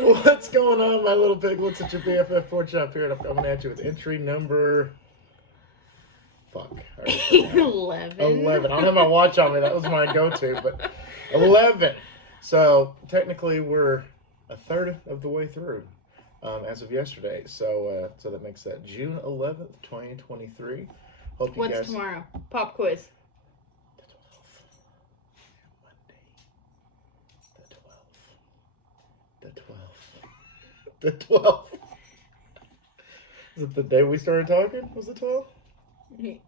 What's going on, my little piglets? It's your BFF Pork Chop here, and I'm coming at you with entry number. Fuck. I already forgot. 11. 11. I don't have my watch on me. That was my go-to, but 11. So technically, we're a third of the way through as of yesterday. So that makes that June 11th, 2023. Hope you What's guys. tomorrow? Pop quiz. The 12th. Is it the day we started talking? Was it 12?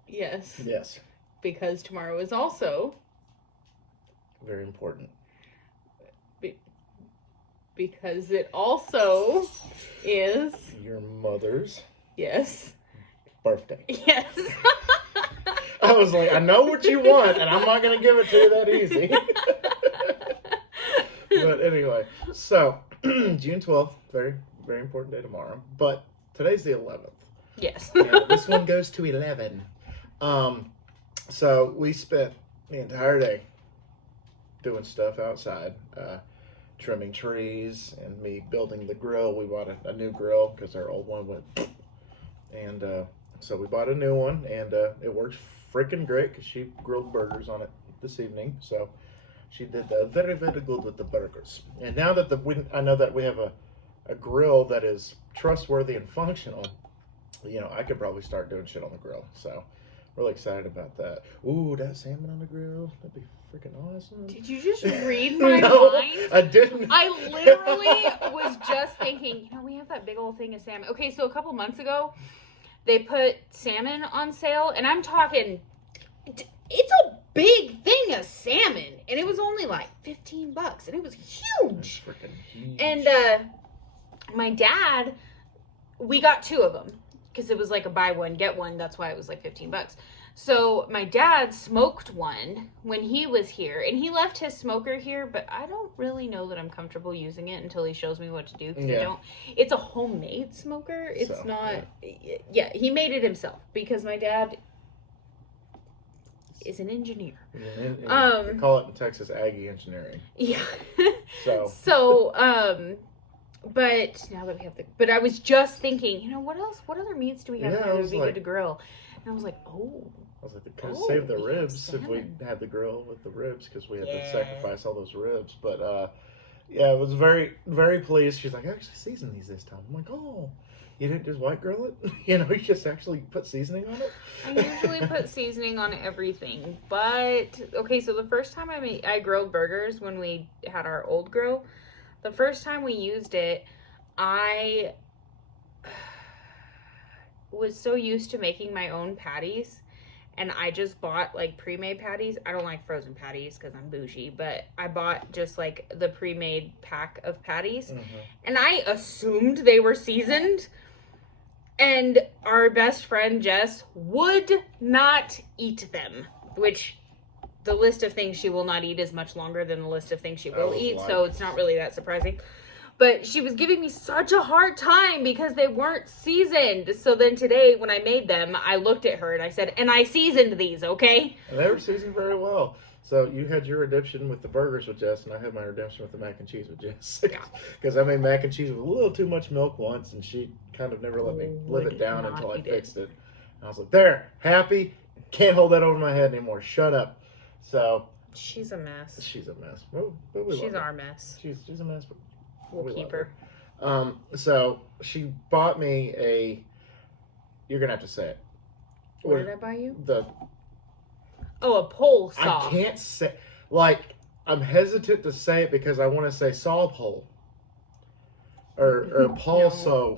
Yes. Yes. Because tomorrow is also. Very important. Because it also is. Your mother's. Yes. Birthday. Yes. I was like, I know what you want, and I'm not going to give it to you that easy. But anyway, so June 12th, very, very important day tomorrow. But today's the 11th. Yes. And this one goes to 11. So we spent the entire day doing stuff outside, trimming trees, and me building the grill. We bought a new grill because our old one went. And so we bought a new one, and it works freaking great because she grilled burgers on it this evening. So she did very, very good with the burgers. And now that I know that we have a grill that is trustworthy and functional, I could probably start doing shit on the grill. So really excited about that. Ooh, that salmon on the grill. That'd be freaking awesome. Did you just read my No, mind? I didn't. I literally was just thinking, we have that big old thing of salmon. Okay, so a couple months ago, they put salmon on sale, and I'm talking, it's a big thing of salmon, and it was only like $15, and it was huge. That's freaking huge. And my dad, we got 2 of them because it was like a buy one get one. That's why it was like $15. So my dad smoked one when he was here, and he left his smoker here, but I don't really know that I'm comfortable using it until he shows me what to do. Yeah. It's a homemade smoker. It's So, not. Yeah, he made it himself because my dad is an engineer. They call it in Texas Aggie engineering. Yeah. So But now that we have but I was just thinking, what else? What other meats do we have that would be good to grill? And I was like, I was like, they could have saved the ribs if we had the grill with the ribs because we had to sacrifice all those ribs. But yeah, it was very, very pleased. She's like, I actually seasoned these this time. I'm like, oh, you didn't just white grill it? You just actually put seasoning on it? I usually put seasoning on everything. But, okay, so the first time I grilled burgers when we had our old grill, the first time we used it, I was so used to making my own patties, and I just bought like pre-made patties. I don't like frozen patties because I'm bougie, but I bought just like the pre-made pack of patties, and I assumed they were seasoned. And our best friend Jess would not eat them, which the list of things she will not eat is much longer than the list of things she will eat, so it's not really that surprising. But she was giving me such a hard time because they weren't seasoned. So then today, when I made them, I looked at her and I said, and I seasoned these, okay? And they were seasoned very well. So you had your redemption with the burgers with Jess, and I had my redemption with the mac and cheese with Jess. Because I made mac and cheese with a little too much milk once, and she kind of never let me live it down until I fixed it. And I was like, there, happy, can't hold that over my head anymore, shut up. So she's a mess. She's a mess. But we she's love our her. mess. She's a mess, but we'll keep her. So she bought me you're gonna have to say it. What did I buy you? A pole saw. I can't say, I'm hesitant to say it because I want to say saw pole. Or pole saw.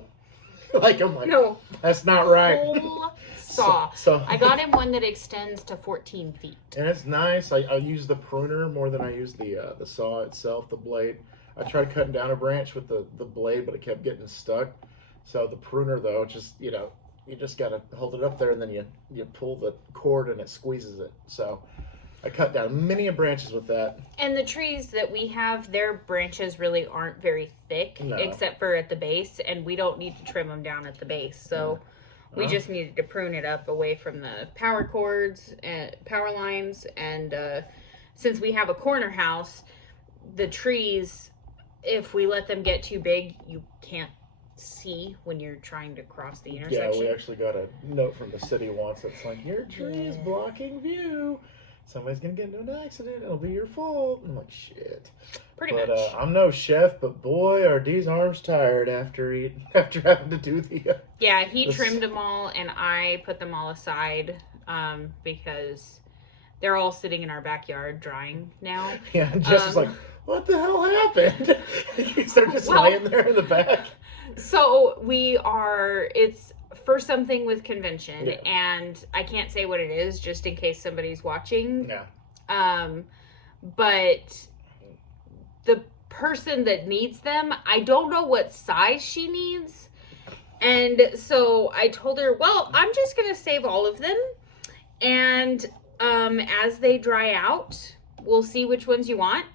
I'm like, no, that's not right. Pole saw. So I got him one that extends to 14 feet. And it's nice. I use the pruner more than I use the saw itself, the blade. I tried cutting down a branch with the blade, but it kept getting stuck. So the pruner, though, just, you just got to hold it up there, and then you pull the cord, and it squeezes it. So I cut down many branches with that. And the trees that we have, their branches really aren't very thick, except for at the base, and we don't need to trim them down at the base. So we just needed to prune it up away from the power cords and power lines. And since we have a corner house, the trees if we let them get too big, you can't see when you're trying to cross the intersection. Yeah, we actually got a note from the city once that's like, your tree is blocking view. Somebody's gonna get into an accident. It'll be your fault. I'm like, shit. Pretty much. I'm no chef, but boy, are Dee's arms tired after having to do the. Yeah, he trimmed them all, and I put them all aside because they're all sitting in our backyard drying now. Yeah, and Jess was like, what the hell happened? They're just laying there in the back. So it's for something with convention, and I can't say what it is just in case somebody's watching. Yeah. But the person that needs them, I don't know what size she needs. And so I told her, well, I'm just going to save all of them. And as they dry out, we'll see which ones you want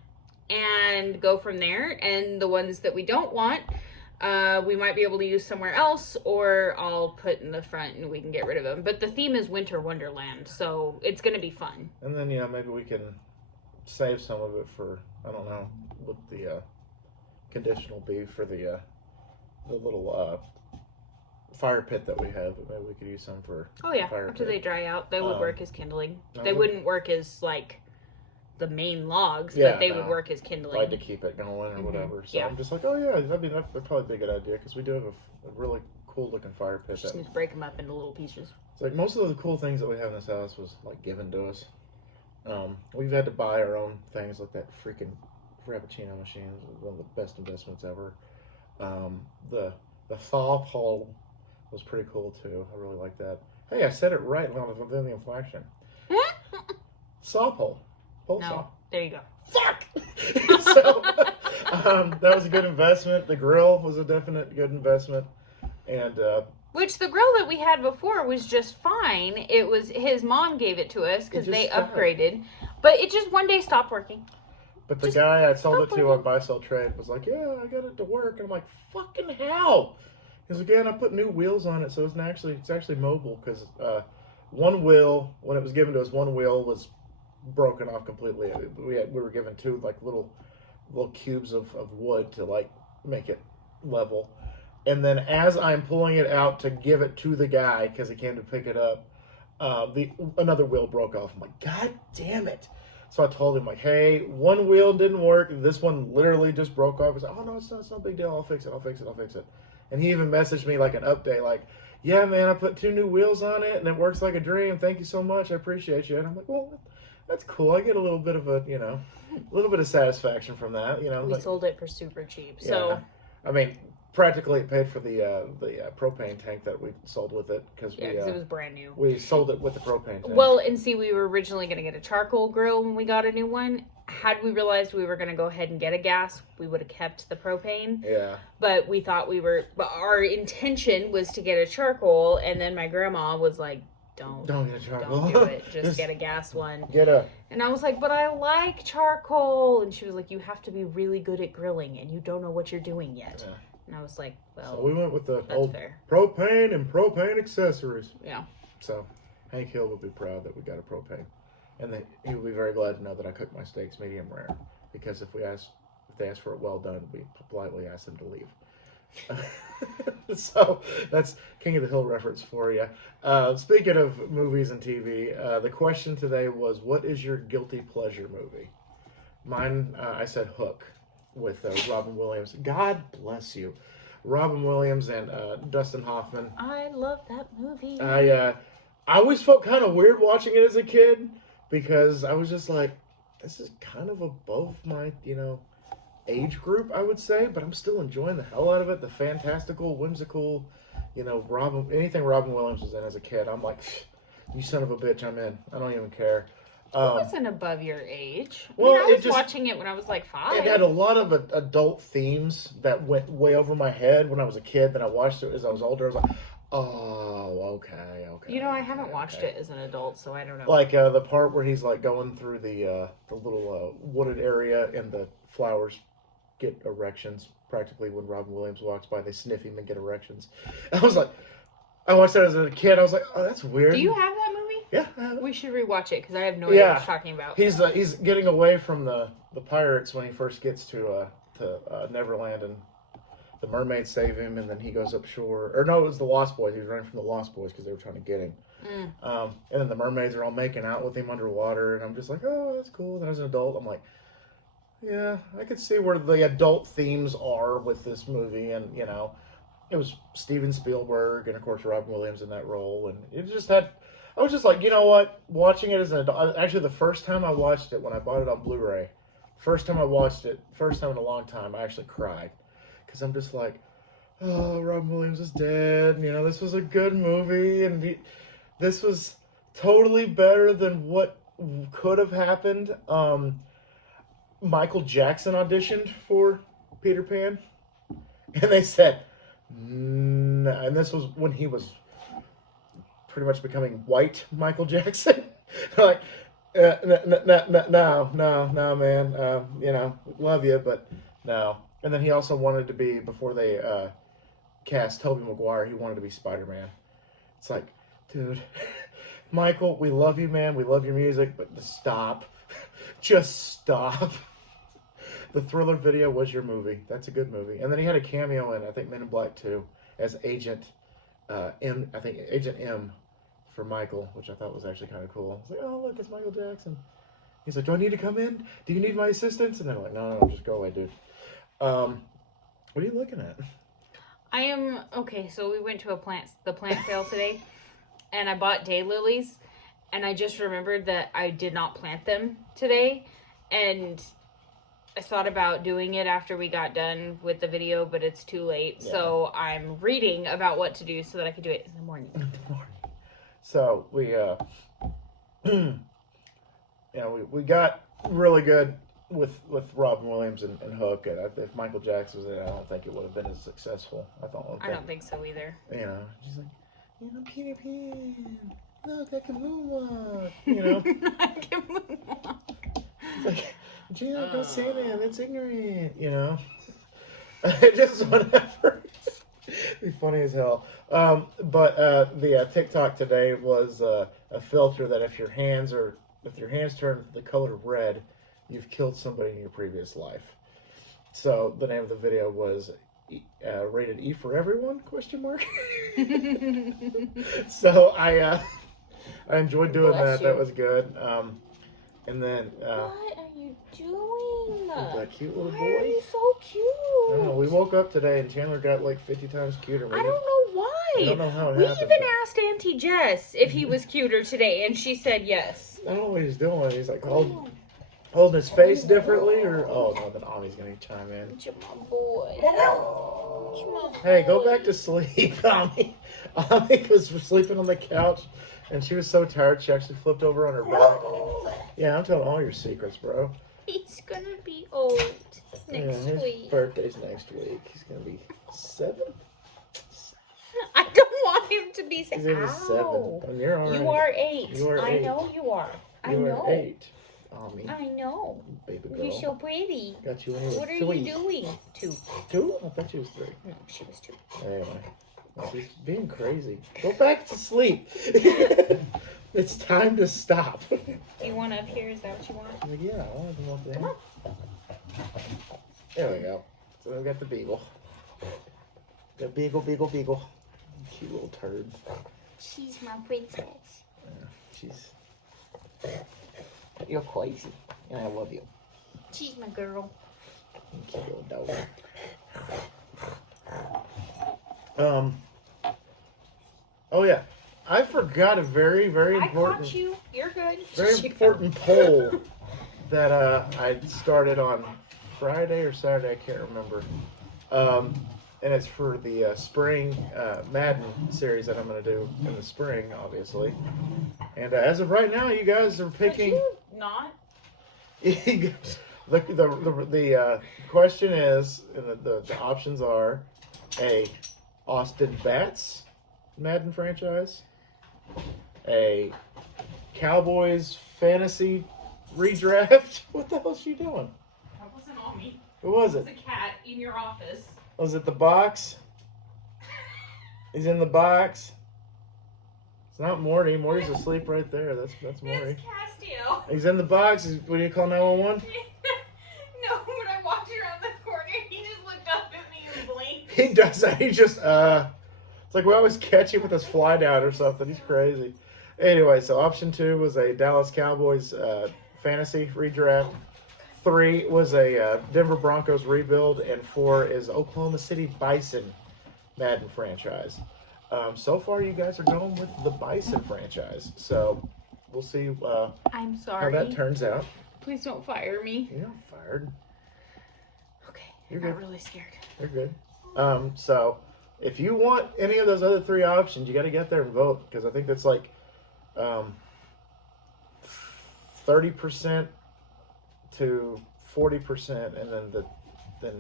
and go from there. And the ones that we don't want, we might be able to use somewhere else, or I'll put in the front and we can get rid of them. But the theme is Winter Wonderland, so it's going to be fun. And then, maybe we can save some of it for, I don't know, with the conditional beef for the little fire pit that we have. Maybe we could use some for fire after pit. they dry out, they would work as kindling. They Okay. wouldn't work as, like, the main logs, but they would work as kindling. Like to keep it going or whatever. So Yeah. I'm just like, oh yeah, that'd probably be a good idea, because we do have a really cool looking fire pit. Just need to break them up into little pieces. It's like most of the cool things that we have in this house was like given to us. We've had to buy our own things, like that freaking Frappuccino machine is one of the best investments ever. The thaw pole was pretty cool too. I really like that. Hey, I said it right when I was doing the inflection. Saw pole. Pole saw. No, there you go. Fuck! So, that was a good investment. The grill was a definite good investment. And, which the grill that we had before was just fine. It was, his mom gave it to us because they upgraded. But it just one day stopped working. But the guy I sold it to on Buy Sell Trade was like, yeah, I got it to work. And I'm like, fucking hell! Because again, I put new wheels on it, so it's actually mobile. Because one wheel, when it was given to us, one wheel was broken off completely. We were given two like little cubes of wood to like make it level. And then as I'm pulling it out to give it to the guy, because he came to pick it up, another wheel broke off. I'm like, God damn it. So I told him, like, hey, one wheel didn't work. This one literally just broke off. He's like, oh, no, it's no big deal. I'll fix it. And he even messaged me like an update, like, yeah, man, I put 2 new wheels on it, and it works like a dream. Thank you so much. I appreciate you. And I'm like, well, that's cool. I get a little bit of a little bit of satisfaction from that. We sold it for super cheap. So, I mean, practically it paid for the propane tank that we sold with it, because it was brand new. We sold it with the propane tank. Well, and see, we were originally going to get a charcoal grill when we got a new one. Had we realized we were going to go ahead and get a gas, we would have kept the propane. Yeah. But we thought but our intention was to get a charcoal, and then my grandma was like, Don't get a charcoal. Don't do it. Just get a gas one. And I was like, but I like charcoal. And she was like, you have to be really good at grilling, and you don't know what you're doing yet. Yeah. And I was like, well, so we went with the old fair. Propane and propane accessories. Yeah. So Hank Hill would be proud that we got a propane. And he would be very glad to know that I cook my steaks medium rare. Because if they ask for it well done, we politely ask them to leave. So that's King of the Hill reference for you. Speaking of movies and TV, the question today was, what is your guilty pleasure movie? Mine, I said Hook with Robin Williams. God bless you. Robin Williams and Dustin Hoffman. I love that movie. I always felt kind of weird watching it as a kid, because I was just like, this is kind of above my, age group, I would say, but I'm still enjoying the hell out of it. The fantastical, whimsical, anything Robin Williams was in as a kid, I'm like, you son of a bitch, I'm in. I don't even care. It wasn't above your age. Well, I was watching it when I was like 5. It had a lot of adult themes that went way over my head when I was a kid. Then I watched it as I was older. I was like, oh, okay. I haven't watched it as an adult, so I don't know. Like the part where he's like going through the little wooded area, and the flowers get erections. Practically, when Robin Williams walks by, they sniff him and get erections. I was like, I watched that as a kid. I was like, oh, that's weird. Do you have that movie? Yeah, I have it. We should rewatch it, because I have no idea what you're talking about. He's getting away from the pirates when he first gets to to Neverland, and the mermaids save him, and then he goes up shore. Or no, it was the Lost Boys. He was running from the Lost Boys because they were trying to get him. And then the mermaids are all making out with him underwater, and I'm just like, oh, that's cool. And as an adult, I'm like, yeah, I could see where the adult themes are with this movie, and you know, it was Steven Spielberg and of course Robin Williams in that role, and it just had. I was just like, you know what? Watching it as an adult, actually, the first time I watched it when I bought it on Blu-ray, first time I watched it, first time in a long time, I actually cried because I'm just like, oh, Robin Williams is dead. You know, this was a good movie, and this was totally better than what could have happened. Michael Jackson auditioned for Peter Pan, and they said, no, and this was when he was pretty much becoming white Michael Jackson. Like, no, man, you know, love you, but no. And then he also wanted to be, before they cast Tobey Maguire, he wanted to be Spider-Man. It's like, dude, Michael, we love you, man, we love your music, but stop. Just stop. The Thriller video was your movie. That's a good movie. And then he had a cameo in, I think, Men in Black 2 as Agent M. I think Agent M for Michael, which I thought was actually kind of cool. I was like, oh, look, it's Michael Jackson. He's like, do I need to come in? Do you need my assistance? And they're like, no, just go away, dude. What are you looking at? I am, okay, so we went to the plant sale today, and I bought daylilies, and I just remembered that I did not plant them today, and I thought about doing it after we got done with the video, but it's too late, so I'm reading about what to do so that I can do it in the morning. So, we got really good with Robin Williams and Hook, and if Michael Jackson was in it, I don't think it would have been as successful. I don't think so either. You know, she's like, you know, Peter Pan, look, I can moonwalk, you know. I can moonwalk. It's like, Gina, don't say that, that's ignorant, you know. Just whatever. It'd be funny as hell. But the TikTok today was a filter that if your hands turn the color red, you've killed somebody in your previous life. So the name of the video was rated E for everyone? ? So I enjoyed doing that. That was good. And then what are you doing? That cute little boy. Why are you so cute? I don't know. We woke up today and Chandler got like 50 times cuter. I don't know why. I don't know how it happened. We even asked Auntie Jess if he was cuter today, and she said yes. I don't know what he's doing. He's like holding his face differently, or no, then Ami's gonna chime in. You're my boy. Hey, go back to sleep, Ami. Ami was sleeping on the couch, and she was so tired she actually flipped over on her back. Yeah, I'm telling all your secrets, bro. He's gonna be old next his week. Birthday's next week. He's gonna be 7. I don't want him to be 7. He's gonna be 7. And you're all right. You are 8. You are 8. I know you are. I You know. are 8. Ami. I know. Baby girl. You're so pretty. Got you when you were What are 3. you doing? 2. 2? I thought she was 3. No, she was 2. Anyway. She's being crazy. Go back to sleep. It's time to stop. You want up here? Is that what you want? Like, yeah, I want to come up there. Come on. There we go. So we've got the beagle. The beagle. Cute little turd. She's my princess. She's... You're crazy. And I love you. She's my girl. Cute little dog. Oh yeah. I forgot a very, very important... I caught you. You're good. Very important poll that I started on Friday or Saturday, I can't remember. And it's for the spring Madden series that I'm going to do in the spring, obviously. And as of right now, you guys are picking... Did you not? The question is, and the options are, A, Austin Batts Madden franchise, a Cowboys fantasy redraft. What the hell is she doing? That wasn't on me. Who was it? It's a cat in your office. Was it the box? He's in the box. It's not Morty. Morty's asleep right there. That's Morty. It's Castiel. He's in the box. What do you call 911? No, when I walked around the corner, He does that. He just it's like we always catch him with his fly down or something. He's crazy. Anyway, so option 2 was a Dallas Cowboys fantasy redraft. 3 was a Denver Broncos rebuild, and 4 is Oklahoma City Bison Madden franchise. So far, you guys are going with the Bison franchise, so we'll see I'm how sorry. that turns out. Please don't fire me. You're not fired. Okay, You're I'm not good. really scared. You're good. So if you want any of those other 3 options, you got to get there and vote, because I think that's like 30% to 40%, and then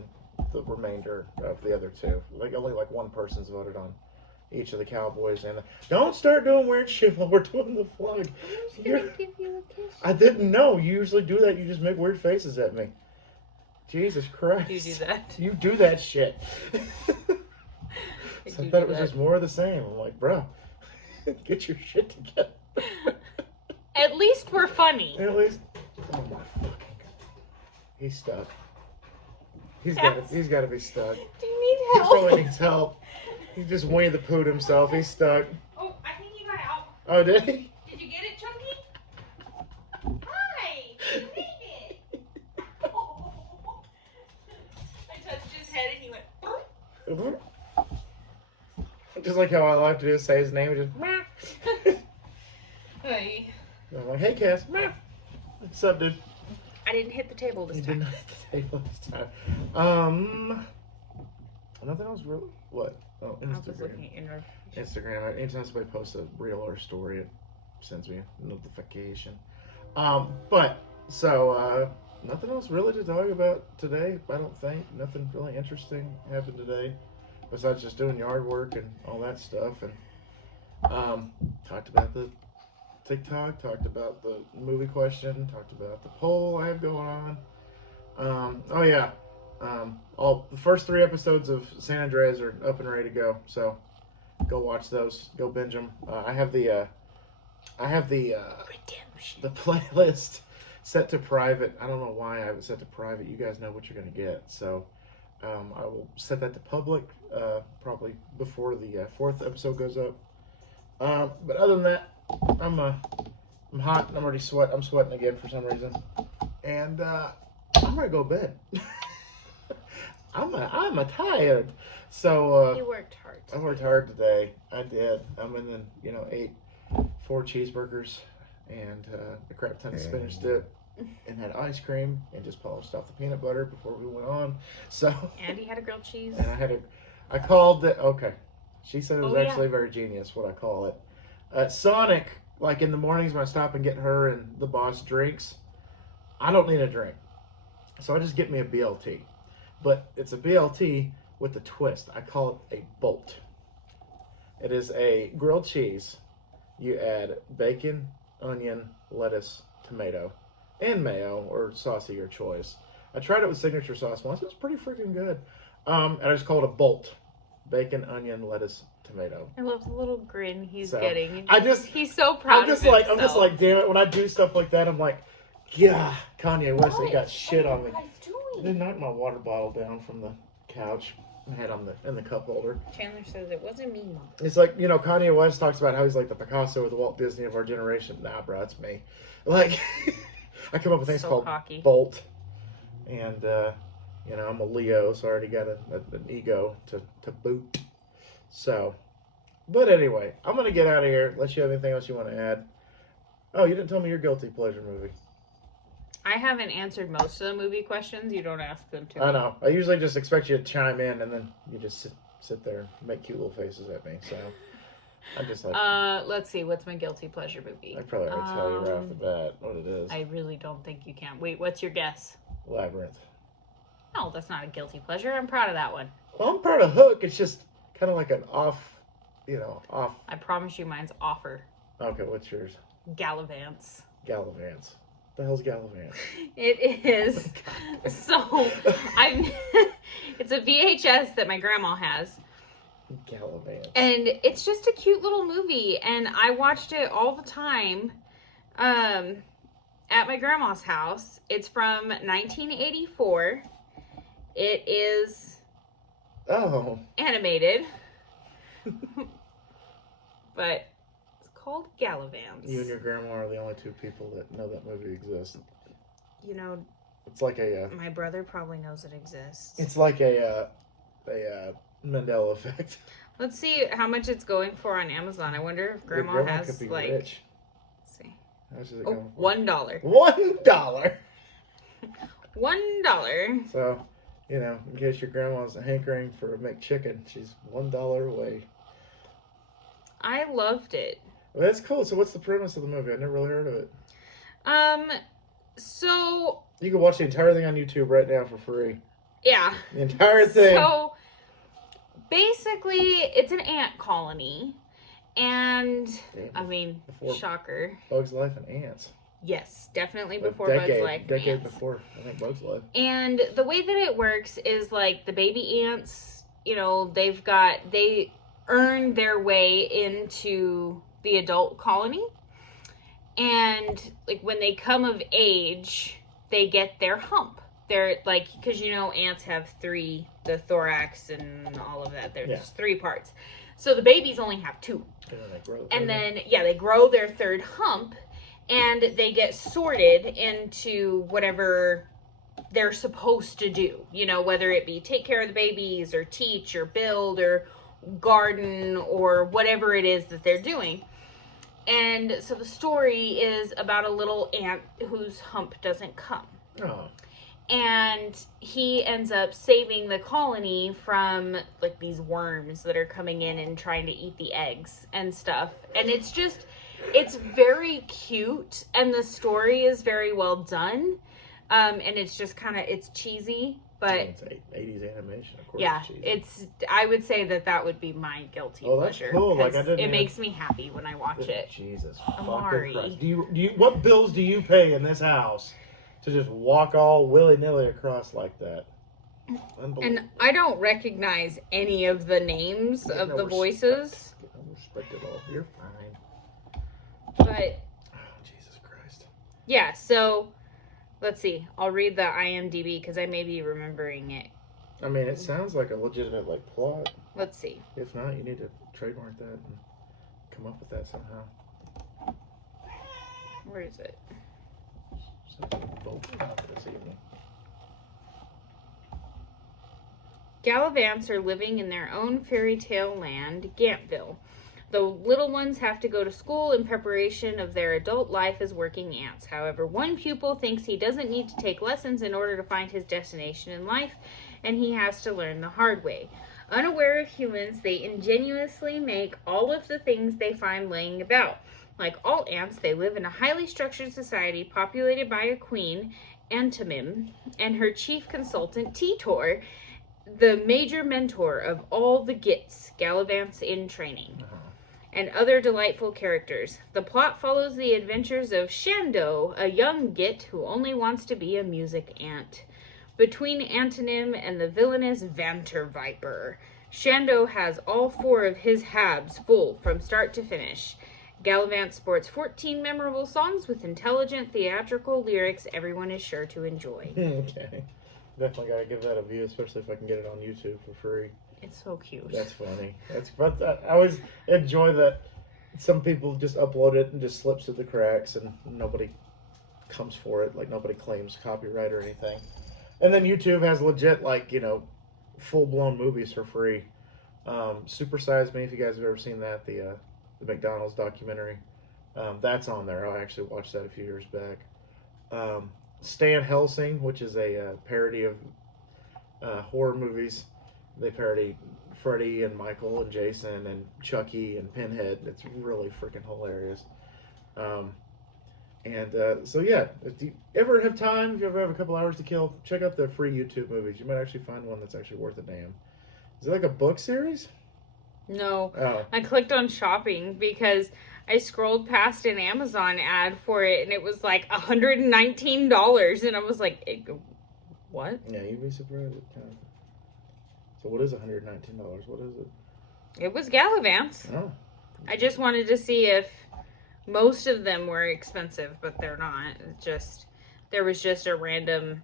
the remainder of the other 2. Like only like one person's voted on each of the Cowboys. And don't start doing weird shit while we're doing the vlog. I'm just gonna give you a kiss. I didn't know. You usually do that. You just make weird faces at me. Jesus Christ. You do that. You do that shit. So I do thought do it was that. just more of the same. I'm like, bro, get your shit together. At least we're funny. At least, oh my fucking God. He's stuck. He's Yes. got to be stuck. Do you need He help? probably needs help. He just Winnie the Pooh'd himself. He's stuck. Oh, I think he got out. Oh, did he? Did you get it, Chunky? Hi! You made it! Oh. I touched his head and he went. Just like how I like to do is say his name and just. Hey. I'm like, hey, Cass. What's up, dude? I didn't hit the table this You did time. not hit the table this time. Nothing else really. What? Oh, I was Instagram. looking at your notifications. Instagram. Anytime somebody posts a reel or a story, it sends me a notification. But so nothing else really to talk about today. I don't think nothing really interesting happened today, besides just doing yard work and all that stuff. And talked about the TikTok, talked about the movie question, talked about the poll I have going on. Oh yeah. All the first 3 episodes of San Andreas are up and ready to go. So go watch those. Go binge them. I have the Redemption. the playlist set to private. I don't know why I have it set to private. You guys know what you're gonna get. So I will set that to public probably before the 4th episode goes up. But other than that, I'm hot. I'm already I'm sweating again for some reason, and I'm ready to go to bed. I'm tired. So You worked hard. I worked hard today. I did. And then ate 4 cheeseburgers and a crap ton of spinach dip, and had ice cream, and just polished off the peanut butter before we went on. So Andy had a grilled cheese. and I called it. Okay, she said it was Oh, yeah. actually very genius. What I call it. At Sonic, like in the mornings when I stop and get her and the boss drinks, I don't need a drink. So I just get me a BLT. But it's a BLT with a twist. I call it a bolt. It is a grilled cheese. You add bacon, onion, lettuce, tomato, and mayo or sauce of your choice. I tried it with signature sauce once. It was pretty freaking good. And I just call it a bolt. Bacon, onion, lettuce, tomato. I love the little grin he's So, getting. He's so proud I'm just of like, himself. damn it. When I do stuff like that, I'm like, yeah, Kanye West, they got What? shit on me. What are you guys They doing? knocked my water bottle down from the couch I had in the cup holder. Chandler says it wasn't me, Mom. It's like, Kanye West talks about how he's like the Picasso or the Walt Disney of our generation. Nah, bro, it's me. Like, I come up with things So called cocky. Bolt. And, I'm a Leo, so I already got an ego to boot. So, but anyway, I'm going to get out of here. Unless you have anything else you want to add. Oh, you didn't tell me your guilty pleasure movie. I haven't answered most of the movie questions. You don't ask them to. I know. I usually just expect you to chime in, and then you just sit there and make cute little faces at me. So I'm just like, Let's see. What's my guilty pleasure movie? I probably already tell you right off the bat what it is. I really don't think you can. Wait, what's your guess? Labyrinth. No, that's not a guilty pleasure. I'm proud of that one. Well, I'm proud of Hook. It's just kind of like an off. I promise you mine's Offer. Okay, what's yours? Gallivants. Gallivants. The hell's Gallivants? It is. So, it's a VHS that my grandma has. Gallivants. And it's just a cute little movie. And I watched it all the time at my grandma's house. It's from 1984. It is Oh. animated. But it's called Gallivants. You and your grandma are the only two people that know that movie exists. You know, It's like a. my brother probably knows it exists. It's like a Mandela effect. Let's see how much it's going for on Amazon. I wonder if Your Grandma, grandma has could be like. rich. Let's see. How much is it Oh, going for? $1. $1. $1. So, you know, in case your grandma's hankering for a McChicken, she's $1 away. I loved it. Well, that's cool. So, what's the premise of the movie? I never really heard of it. So You can watch the entire thing on YouTube right now for free. yeah. The entire thing. So basically, it's an ant colony, and Damn, I mean, before shocker. Bug's Life and Ants. Yes, definitely A before decade, Bug's Life. and decade ants. before, I think, Bug's Life. And the way that it works is like the baby ants, you know, they earn their way into the adult colony. And like when they come of age, they get their hump. They're like, because you know, ants have the thorax and all of that. There's just 3 parts. So the babies only have 2. And then they grow. And then, they grow their 3rd hump and they get sorted into whatever they're supposed to do. You know, whether it be take care of the babies or teach or build or garden or whatever it is that they're doing. And so the story is about a little ant whose hump doesn't come. Oh. And he ends up saving the colony from like these worms that are coming in and trying to eat the eggs and stuff. And it's very cute and the story is very well done. And it's just it's cheesy, but It's 80s animation, of course. yeah, It's cheesy. I would say that would be my guilty that's pleasure. cool. Like, 'cause I didn't it even- makes me happy when I watch it. Jesus. Amari. fucking Christ. Do you what bills do you pay in this house to just walk all willy-nilly across like that? Unbelievable. And I don't recognize any of the names Get of no the respect. voices, Get no respect at all. You're fine. but Oh, Jesus Christ. yeah, so let's see. I'll read the IMDb because I may be remembering it. I mean, it sounds like a legitimate plot. Let's see. If not, you need to trademark that and come up with that somehow. Where is it? Vote this evening. Gallivants are living in their own fairy tale land, Gantville. The little ones have to go to school in preparation of their adult life as working ants. However, one pupil thinks he doesn't need to take lessons in order to find his destination in life, and he has to learn the hard way. Unaware of humans, they ingenuously make all of the things they find laying about. Like all ants, they live in a highly structured society populated by a queen, Antamim, and her chief consultant, Titor, the major mentor of all the Gits, Gallivants in training, and other delightful characters. The plot follows the adventures of Shando, a young Git who only wants to be a music ant. Between Antonym and the villainous Vanter Viper, Shando has all 4 of his habs full from start to finish. Gallivant sports 14 memorable songs with intelligent theatrical lyrics everyone is sure to enjoy. Okay. Definitely gotta give that a view, especially if I can get it on YouTube for free. It's so cute. That's funny. I always enjoy that some people just upload it and just slips through the cracks and nobody comes for it. Like, nobody claims copyright or anything. And then YouTube has legit, like, you know, full-blown movies for free. Super Size Me, if you guys have ever seen that, the McDonald's documentary. That's on there. I actually watched that a few years back. Stan Helsing, which is a parody of horror movies. They parody Freddy and Michael and Jason and Chucky and Pinhead. It's really freaking hilarious. So yeah, if you ever have time, if you ever have a couple hours to kill, check out the free YouTube movies. You might actually find one that's actually worth a damn. Is it like a book series? No. Oh. I clicked on shopping because I scrolled past an Amazon ad for it and it was like $119 and I was like, what? Yeah, you'd be surprised. So what is $119? What is it? It was Gallivants. Oh. I just wanted to see if most of them were expensive, but they're not. It's just, there was just a random,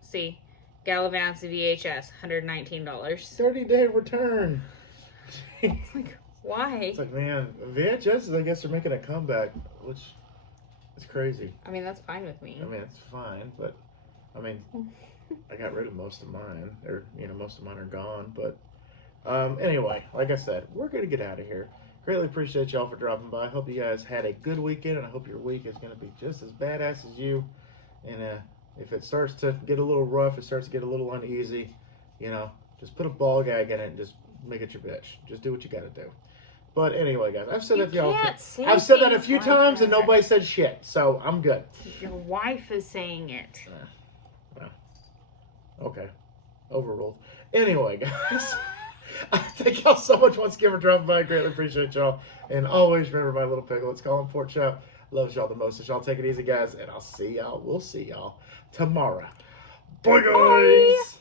see, Gallivants VHS, $119. 30-day return. Like, why? It's like, man, VHS, I guess, are making a comeback, which is crazy. I mean, that's fine with me. I mean, it's fine, but, I mean, I got rid of most of mine, or, most of mine are gone, but, anyway, like I said, we're going to get out of here. Greatly appreciate y'all for dropping by. I hope you guys had a good weekend, and I hope your week is going to be just as badass as you, and, if it starts to get a little rough, it starts to get a little uneasy, just put a ball gag in it and just make it your bitch. Just do what you got to do. But anyway, guys, I've said that to y'all. I've said that a few times and nobody said shit, so I'm good. Your wife is saying it. Okay, overruled. Anyway, guys, thank y'all so much once again for dropping by. I greatly appreciate y'all, and always remember my little piglets. Call him Pork Chop. Loves y'all the most. So y'all take it easy, guys, and I'll see y'all. We'll see y'all tomorrow. Bye, guys. Bye.